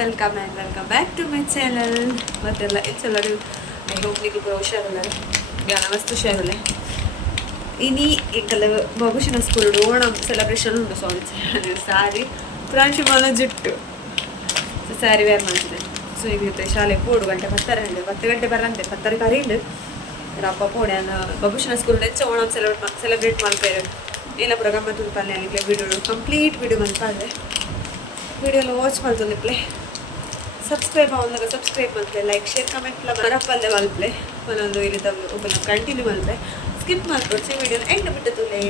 Welcome and welcome back to my channel. ಮತ್ತೆಲ್ಲ ಎಲ್ಲರೂ ಹೋಗ್ಲಿಕ್ಕೆ ಹುಷಾರಲ್ಲ ನಮಸ್ತೆ ಹುಷಾರಲ್ಲ ಇನಿ ಏಕಲ್ಲ ಬಾಬುಶನ ಸ್ಕೂಲ್ ಓಣಂ ಸೆಲೆಬ್ರೇಷನ್ ಉಂಟು ಸಾರಿ ಪ್ರಾಂಶುಮಾಲ ಜುಟ್ಟು ಸ್ಯಾರಿ ವೇರ್ ಮಾಡ್ತಿದ್ದೆ. ಸೊ ಈಗ ಶಾಲೆ 4 ಗಂಟೆ 10 ಗಂಟೆ ಬರಂತೆ 10 ಕರೀಂಡು ಅಪ್ಪ ಪೋಡೆ ಬಾಬುಶನ ಸ್ಕೂಲ್ ನೆಚ್ಚ ಓಣಂ ಸೆಲೆಬ್ರೇಟ್ ಮಾಡ್ತಾರೆ. ಎಲ್ಲ ಪುರ ಗಮ್ಮತ್ತು ಪಲ್ಲೆ ಅಲ್ಲಿಗೆ ವಿಡಿಯೋ ಕಂಪ್ಲೀಟ್ ವಿಡಿಯೋ ಬಂದ್ಪಾದ್ರೆ ವಿಡಿಯೋನ ವಾಚ್ ಮಾಡ್ತಂದೆ ಪ್ಲೇ ಸಬ್ಸ್ಕ್ರೈಬ್ ಆದಾಗ ಸಬ್ಸ್ಕ್ರೈಬ್ ಮಾಡ್ತೆ ಲೈಕ್ ಶೇರ್ ಕಮೆಂಟ್ ಮರಪ್ಪಲ್ಲೇ ಮಲ್ಪ್ಲೆ ಒಂದೊಂದು ಇಲ್ಲಿ ಒಬ್ಬನ ಕಂಟಿನ್ಯೂ ಮಲ್ಪೆ ಸ್ಕಿಪ್ ಮಾಡ್ಕೊಡ್ಸಿ ವಿಡಿಯೋನ ಎಂಡ್ ಬಿಟ್ಟುತ್ತಲೇ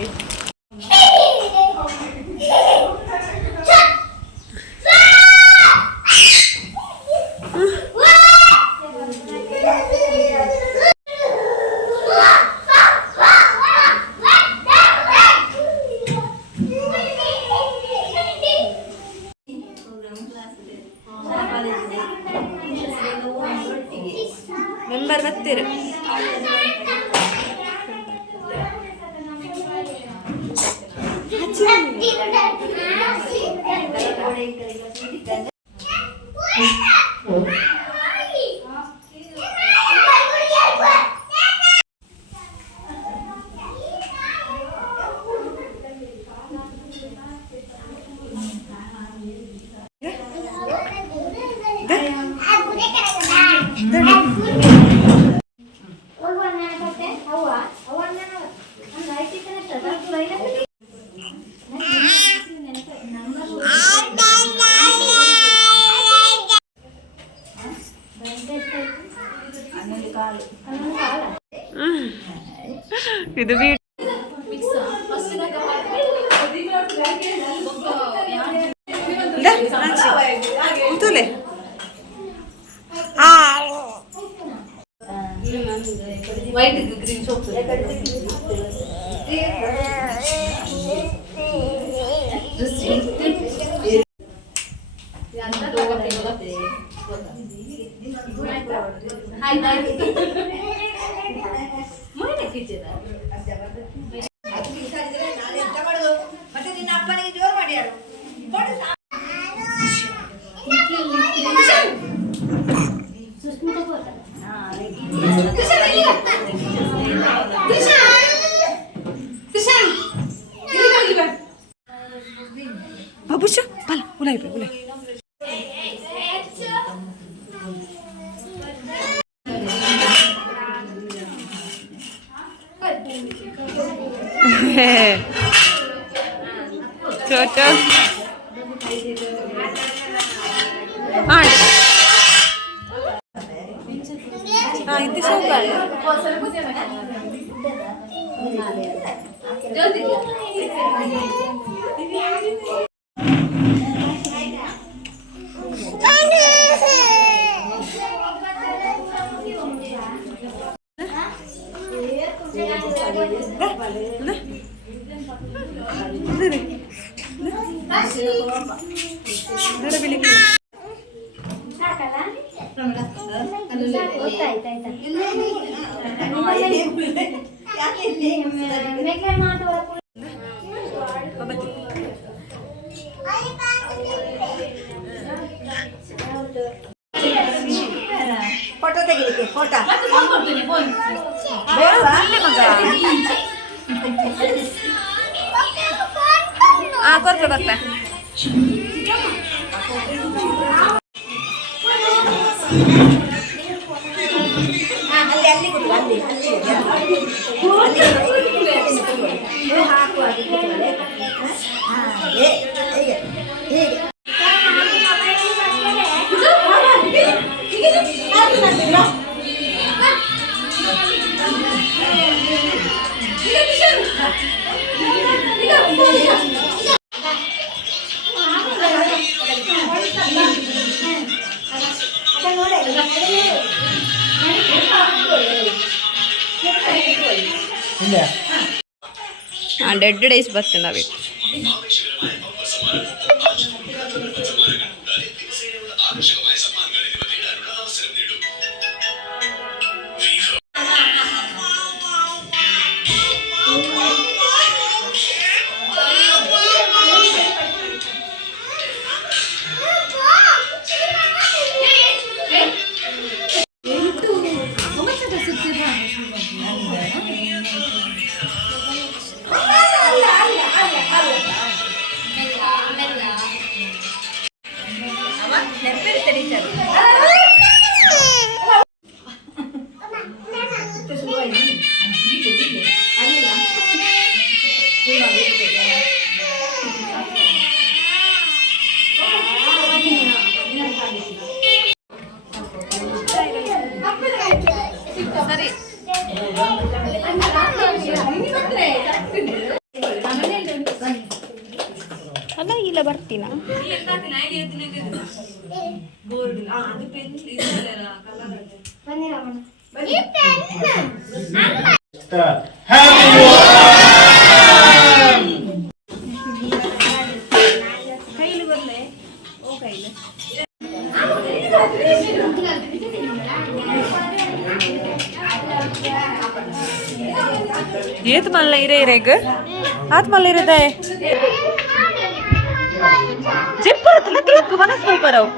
ಮೆಂಬರ್ ಬರ್ತೀರ ಇದು ಕೂತೂಲೆ white green soap Babushna, pala, ulai. Toto. Ini suka. Photo ತೆಗಿಲಿಕ್ಕೆ ಫೋಟೋ ಮತ್ತೆ ಫೋನ್ ಕೊಡ್ತೀನಿ ಫೋನ್ ಬೋರ್ಲೆ ಮಗ ಕೊರ್ಕೆ ಬರ್ತಾ ಅಲ್ಲಿ ಕೊಡು ಅಲ್ಲಿ ಹಾಕು ಅದಕ್ಕೆ ಹೀಗೆ ಡೆಡ್ ಡೇಸ್ ಬರ್ತೇನೆ ನಾವೀಗ ಸರಿ ಅಲ್ಲ ಇಲ್ಲ ಬರ್ತೀನ ಕೈಲಿ ಬರ್ಲೆ ಓ ಕೈಲಿ ಏತ್ ಮಲ್ಲ ಇರೇ ಇರೇಗ ಆತ್ ಮಲ್ಲ ಇರದೆ ಜಿಪ್ಪರತ್ ಲತ್ರಕ್ ವನಸ್ ಬರವ್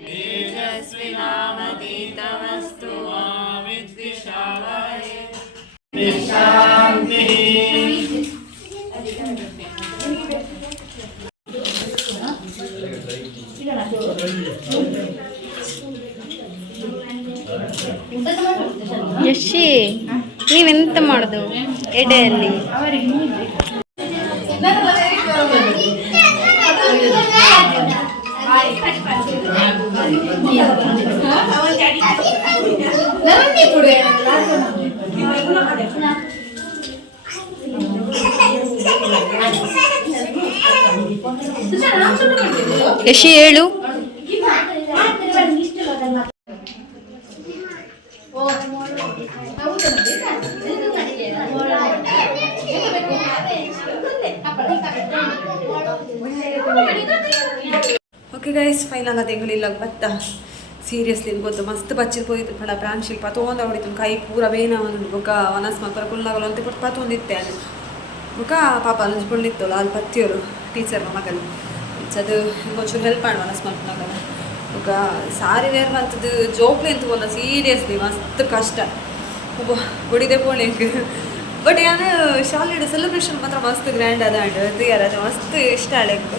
तेजस्विनामतीतमस्तु मा विद्विषावहै शान्तिः ಯಶಿ ನೀವೆಂತ ಮಾಡೋದು ಎಡೆಯಲ್ಲಿ ಯಶಿ ಹೇಳು ಓಕೆ ಗೈಸ್ ಫೈನಲ್ ಅದು ಎಂಗಳಿಲ್ಲ ಬತ್ತ ಸೀರಿಯಸ್ಲಿ ಗೊತ್ತು ಮಸ್ತ್ ಬಚ್ಚಿರ್ ಪೋಯ್ತು ಪಡ ಪ್ರಾಂಶಿಲ್ಪ ತೊಗೊಂಡು ಹೊಡಿತು ಕೈ ಪೂರ ಬೇನ ಒಂದು ಬೊಕ್ಕ ವನಸ್ ಮಕ್ಕಳ ಕುಲ್ಲಾಗಲು ಅಂತ ಕೊಟ್ಟು ಪತ್ತೊಂದಿತ್ತೆ ಅದು ಬೊಕ್ಕ ಪಾಪ ಅನ್ಸ್ಕೊಂಡಿತ್ತಲ್ಲ ಅಲ್ಲಿ ಪತ್ತಿಯವರು ಟೀಚರ್ನ ಮಗಲು ಅದು ಒಂಚೂರು ಹೆಲ್ಪ್ ಮಾಡಿ ವನಸ್ ಮಕ್ಕಳಾಗಲ್ಲ ಬೊಕ್ಕ ಸಾರಿ ವೇರ್ ಬಂತದ್ದು ಜೋಕ್ಲಿ ಅಂತ ಹೋದ ಸೀರಿಯಸ್ಲಿ ಮಸ್ತ್ ಕಷ್ಟ ಗುಡಿದೆ ಪೋಣೆ ಬಟ್ ಯಾನು ಶಾಲೆಡ್ ಸೆಲೆಬ್ರೇಷನ್ ಮಾತ್ರ ಮಸ್ತ್ ಗ್ರ್ಯಾಂಡ್ ಅದ ಅದು ಮಸ್ತ್ ಇಷ್ಟ ಆಳಿತ್ತು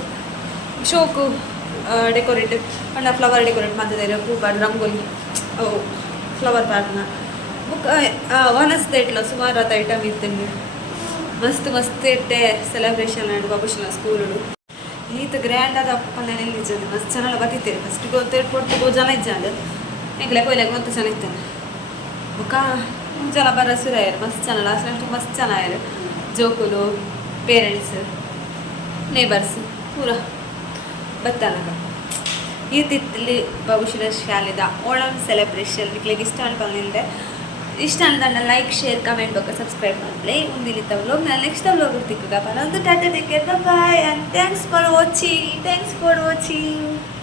ಶೋಕು ಡೆಕೋರೇಟ್ ಅಂಡ್ ಫ್ಲವರ್ ಡೆಕೋರೇಟ್ ಮಾಡ್ತಿದ್ದಾರೆ ಹೂ ಪ್ಯಾಡ್ ರಂಗೋಲಿ ಫ್ಲವರ್ ಪ್ಯಾಡ್ನ ಬುಕ್ ವನಸ್ದ ಇಟ್ಲ ಸುಮಾರು ಅದು ಐಟಮ್ ಇತ್ತು ಮಸ್ತ್ ಮಸ್ತ್ ಇಟ್ಟೆ ಸೆಲೆಬ್ರೇಷನ್ ಆ್ಯಂಡ್ ಬಾಬುಶ್ನ ಸ್ಕೂಲು ಈತ ಗ್ರ್ಯಾಂಡ್ ಆದ ಪಲ್ಲೆನೇ ನಿಜ ಮಸ್ತ್ ಚೆನ್ನಾಗಿ ಬತ್ತಿತ್ತೇನೆ ಫಸ್ಟಿಗೆ ಒಂದು ಕೊಟ್ಟು ಜನ ಇಜ್ಜಾಂಡು ಹೆಂಗ್ಲೆ ಕೊಯ್ಲಾಗ ಮತ್ತೆ ಜನ ಇತ್ತೇನೆ ಬುಕ್ಕ ಜನ ಬರ ಸುರಾಯರು ಮಸ್ತ್ ಚೆನ್ನಾಗಿ ಲಾಸ್ಟ್ ಮಸ್ತ್ ಚೆನ್ನಾಗಿರು ಜೋಕುಲು ಪೇರೆಂಟ್ಸ್ ನೇಬರ್ಸ್ ಪೂರ ಬತ್ತನಕ ಈ ತಿತ್ತಲ್ಲಿ ಬಾಬುಶ್ನ ಶಾಲೆದ ಓಣಂ ಸೆಲೆಬ್ರೇಷನ್ ನಿಕ್ಲಿಗೆ ಇಷ್ಟ ಅನ್ಕೊಂಡಿದ್ದೆ ಇಷ್ಟ ಅಂದ ಲೈಕ್ ಶೇರ್ ಕಮೆಂಟ್ ಬಗ್ಗೆ ಸಬ್ಸ್ಕ್ರೈಬ್ ಮಾಡಲೇ ಉಂದಿಲಿತ್ತ ವ್ಲಾಗ್ ನಾನು ನೆಕ್ಸ್ಟ್ ವ್ಲಾಗ್ ಇರ್ತಿಕ್ಕ ಒಂದು tata take care bye and thanks for watching